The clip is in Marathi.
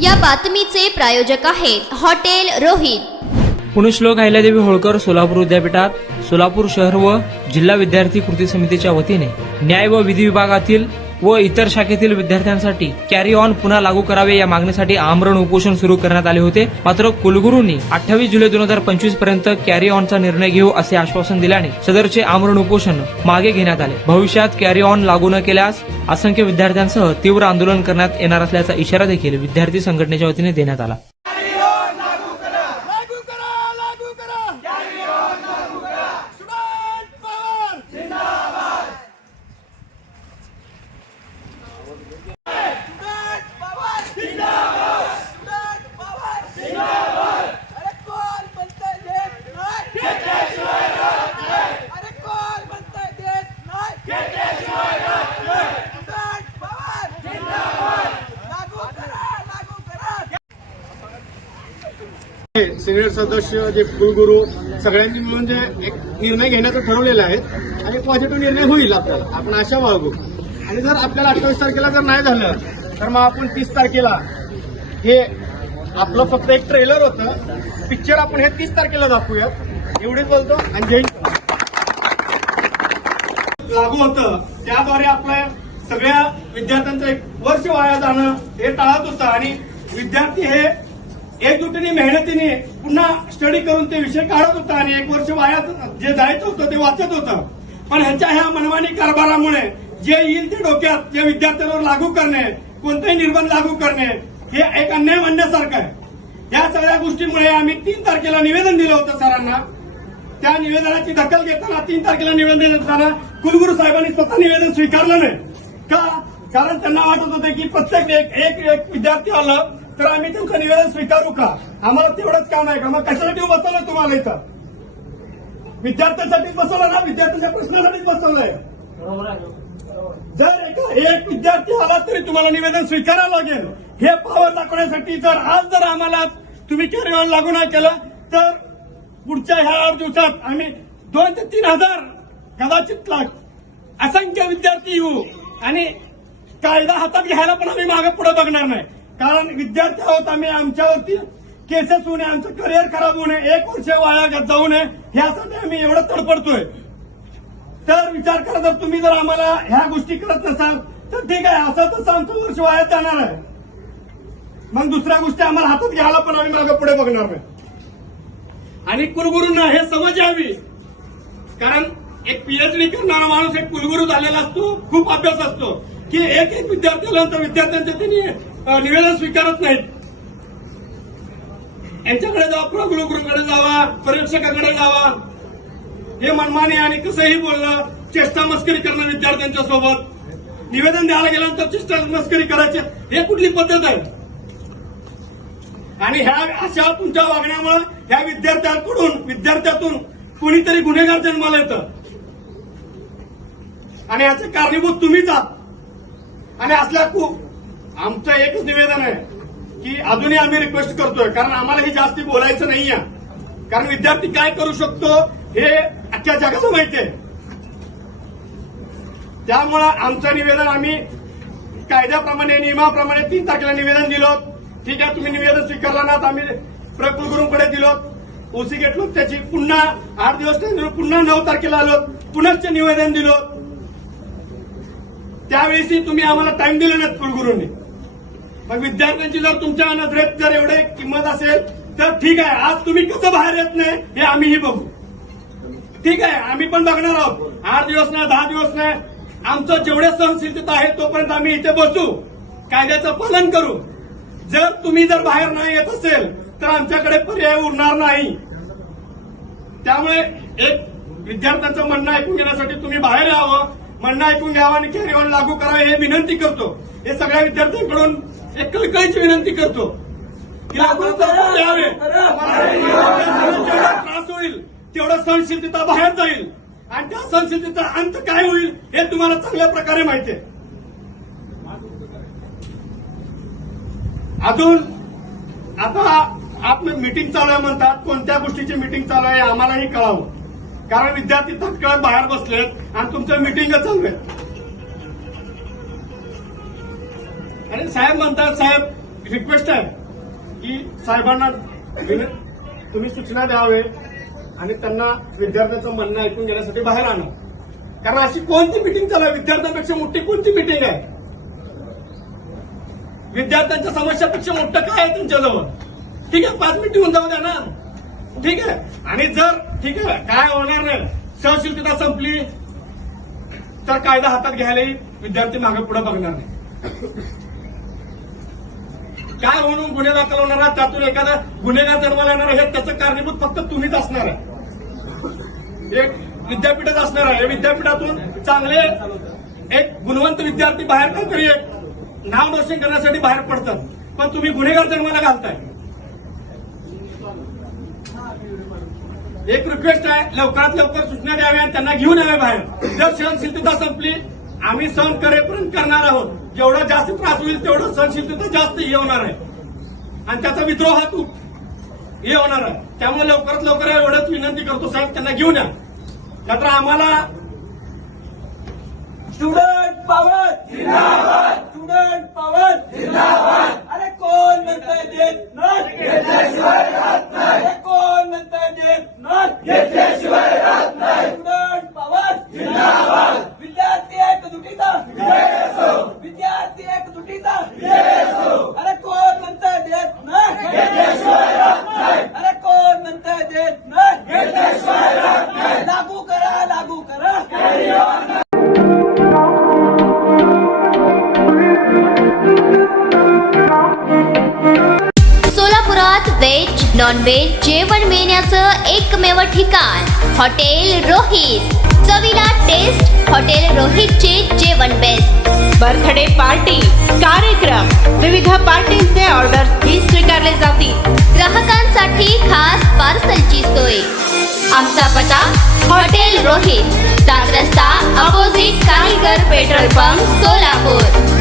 या बातमीचे प्रायोजक आहेत हॉटेल रोहित। पुण्यश्लोक अहिल्यादेवी होळकर सोलापूर विद्यापीठात सोलापूर शहर व जिल्हा विद्यार्थी कृती समितीच्या वतीने न्याय व विधी विभागातील व इतर शाखेतील विद्यार्थ्यांसाठी कॅरी ऑन पुन्हा लागू करावे या मागणीसाठी आमरण उपोषण सुरू करण्यात आले होते। मात्र कुलगुरूंनी 28 जुलै 2025 पर्यंत कॅरी ऑनचा निर्णय घेऊ असे आश्वासन दिल्याने सदरचे आमरण उपोषण मागे घेण्यात आले। भविष्यात कॅरी ऑन लागू न केल्यास असंख्य विद्यार्थ्यांसह तीव्र आंदोलन करण्यात येणार असल्याचा इशारा देखील विद्यार्थी संघटनेच्या वतीने देण्यात आला। सिनियर सदस्य जे कुलगुरू सगळ्यांनी मिळून जे एक निर्णय घेण्याचं ठरवलेलं आहे आणि पॉझिटिव्ह निर्णय होईल आपल्याला, आपण आशा बाळगू। आणि जर आपल्याला 28 तारखेला जर नाही झालं तर मग आपण 30 तारखेला हे आपलं फक्त एक ट्रेलर होतं, पिक्चर आपण हे 30 तारखेला दाखवूयात एवढेच बोलतो। आणि जय लागू होतं त्याद्वारे आपल्या सगळ्या विद्यार्थ्यांचं एक वर्ष वाया जाणं हे टाळत होतं आणि विद्यार्थी हे एकजुटीने मेहनतीने पुन्हा स्टडी करून ते विषय काढत होता आणि एक वर्ष वाया जे जायचं होतं ते वाचत होतं। पण ह्यांच्या ह्या मनमानी कारभारामुळे जे येईल ते डोक्यात जे विद्यार्थ्यांवर लागू करणे, कोणतेही निर्बंध लागू करणे हे एक अन्याय म्हणण्यासारखं आहे। या सगळ्या गोष्टीमुळे आम्ही 3 तारखेला निवेदन दिलं होतं सरांना। त्या निवेदनाची दखल घेताना 3 तारखेला निवेदन देताना कुलगुरू साहेबांनी स्वतः निवेदन स्वीकारलं नाही का? कारण त्यांना वाटत होते की प्रत्येक एक विद्यार्थी आलं तर आम्ही त्यांचं निवेदन स्वीकारू का? आम्हाला तेवढंच काम आहे का? मग कशासाठी बसवलं तुम्हाला इथं? विद्यार्थ्यांसाठीच बसवलं ना, विद्यार्थ्यांच्या प्रश्नासाठीच बसवलंय। जर एक विद्यार्थी आला तरी तुम्हाला निवेदन स्वीकारावं लागेल। हे पावर दाखवण्यासाठी जर आम्हाला तुम्ही कॅरी ऑन लागू नाही केलं तर पुढच्या ह्या 8 दिवसात आम्ही 2 ते 3 हजार कदाचित असंख्य विद्यार्थी येऊ आणि कायदा हातात घ्यायला पण आम्ही मागे पुढे बघणार नाही। कारण विद्यार्थी आहोत आम्ही, आमच्यावरती केसेस होऊ नये, आमचं करिअर खराब होऊ नये, 1 वर्ष वाया जाऊ नये यासाठी आम्ही एवढं तडपडतोय। तर विचार करा, जर तुम्ही जर आम्हाला ह्या गोष्टी करत नसाल तर ठीक आहे, असं तसं आमचं वर्ष वाया जाणार आहे। मग दुसऱ्या गोष्टी आम्हाला हातात घ्यायला पण आम्ही मागे पुढे बघणार नाही। आणि कुलगुरूंना हे समज यावी, कारण एक पीएचडी करणारा माणूस एक कुलगुरू झालेला असतो, खूप अभ्यास असतो की एक विद्यार्थी आल्यानंतर विद्यार्थ्यांच्या त्यांनी निवेदन स्वीकारत नाहीत। यांच्याकडे जावा, कुलगुरूकडे जावा, परीक्षकाकडे जावा, हे मनमानी आणि कसंही बोलणं, चेष्टा मस्करी करणं विद्यार्थ्यांच्या सोबत, निवेदन द्यायला गेल्यानंतर चेष्टा मस्करी करायची, हे कुठली पद्धत आहे? आणि ह्या अशा तुमच्या वागण्यामुळे ह्या विद्यार्थ्यातून कुणीतरी गुन्हेगार जन्माला येतं आणि याचे कारणीभूत तुम्हीच आहात। आणि असल्या आमचं एकच निवेदन आहे की अजूनही आम्ही रिक्वेस्ट करतोय, कारण आम्हाला हे जास्ती बोलायचं नाहीये, कारण विद्यार्थी काय करू शकतो हे अख्ख्या जगाला माहिती आहे। त्यामुळं आमचं निवेदन आम्ही कायद्याप्रमाणे नियमाप्रमाणे 3 तारखेला निवेदन दिलं। ठीक आहे, तुम्ही निवेदन स्वीकारला ना, आम्ही कुलगुरूंकडे दिलो, ओसी घेतलो, त्याची पुन्हा 8 दिवस पुन्हा 9 तारखेला आलो, पुनश्च निवेदन दिलं। त्यावेळी तुम्ही आम्हाला टाइम दिले नाहीत कुलगुरूंनी। मग विद्यार्थ्यांची जर तुमच्या नजरेत जर एवढे किंमत असेल तर ठीक आहे, आज तुम्ही कसं बाहेर येत नाही हे आम्हीही बघू। ठीक आहे, आम्ही पण बघणार आहोत। 8 दिवस नाही, 10 दिवस नाही, आमचं जेवढे सहनशीलता आहे तोपर्यंत आम्ही इथे बसू, कायद्याचं पालन करू। जर तुम्ही बाहेर नाही येत असेल तर आमच्याकडे पर्याय उरणार नाही। त्यामुळे एक विद्यार्थ्यांचं म्हणणं ऐकून घेण्यासाठी तुम्ही बाहेर यावं, म्हणणं ऐकून घ्यावं आणि कॅरी ऑन लागू करावे हे विनंती करतो। हे सगळ्या विद्यार्थ्यांकडून एक कळकळीची विनंती करतो की लागू द्यावे। जेवढा त्रास होईल तेवढं सहनशीलता बाहेर जाईल आणि त्या सहनशीलतेचा अंत काय होईल हे तुम्हाला चांगल्या प्रकारे माहिती आहे। अजून आता आपण मीटिंग चालू आहे म्हणतात, कोणत्या गोष्टीची मीटिंग चालू आहे आम्हालाही कळावं, कारण विद्यार्थी तत्काळ बाहेर बसलेत आणि तुमचं मीटिंग चालू आहे। आणि साहेब म्हणतात, साहेब रिक्वेस्ट आहे की साहेबांना तुम्ही सूचना द्यावे आणि त्यांना विद्यार्थ्यांचं म्हणणं ऐकून घेण्यासाठी बाहेर आणा. कारण अशी कोणती मिटिंग चालू आहे? विद्यार्थ्यांपेक्षा मोठी कोणती मिटिंग आहे? विद्यार्थ्यांच्या समस्यापेक्षा मोठं काय आहे तुमच्याजवळ? ठीक आहे, 5 मिनिट होऊन जाऊ द्या ना. ठीक आहे. आणि जर ठीक आहे काय होणार नाही, सहनशीलता संपली तर कायदा हातात घ्यायलाही विद्यार्थी मागे पुढे बघणार नाही. काय म्हणून गुन्हे दाखल होणार आहे, त्यातून एखादा गुन्हेगार जन्माला येणार आहे, त्याचं कारणीभूत फक्त तुम्हीच असणार आहे. एक विद्यापीठच असणार आहे. या विद्यापीठातून चांगले एक गुणवंत विद्यार्थी बाहेर काहीतरी एक नाव रोशन करण्यासाठी बाहेर पडतात, पण तुम्ही गुन्हेगार जन्माला घालताय. एक रिक्वेस्ट आहे, लवकरात लवकर सूचना द्याव्या आणि त्यांना घेऊन यावे बाहेर. जर सहनशीलता संपली, आम्ही सहन करेपर्यंत करणार आहोत. जेवढा जास्त त्रास होईल तेवढं सहनशीलता जास्त हे होणार आहे आणि त्याचा विद्रोह हा तू हे होणार आहे. त्यामुळे लवकरात लवकर एवढंच विनंती करतो साहेब, त्यांना घेऊन या. मात्र आम्हाला स्टुडंट पॉवर जिंदाबाद, स्टुडंट पॉवर जिंदाबाद. अरे कोण म्हणतंय देत नाही, घेतल्याशिवाय राहत नाही. अरे कोण म्हणतंय देत नाही, घेतल्याशिवाय राहत नाही. स्टुडंट पॉवर जिंदाबाद. विद्यार्थी एकजुटीचा विजय असो, विद्यार्थी एकजुटीचा विजय असो. अरे कोण म्हणतंय देत नाही, घेतल्याशिवाय राहत नाही. अरे कोण म्हणतंय देत नाही, घेतल्याशिवाय राहत नाही. लागू करा, लागू करा. Carry on. सोलापुरात व्हेज नॉन व्हेज जेवण मिळण्याचं एकमेव ठिकाण हॉटेल रोहित. चवीला टेस्ट हॉटेल रोहितचे जेवण बेस्ट. बर्थडे पार्टी, कार्यक्रम, विविध पार्टींचे ऑर्डर्स ही स्वीकारले जातील. ग्राहकांसाठी खास पार्सलची सोय. आमचा पत्ता हॉटेल रोहित, दास रस्ता opposite Kaligar petrol pump, Solapur.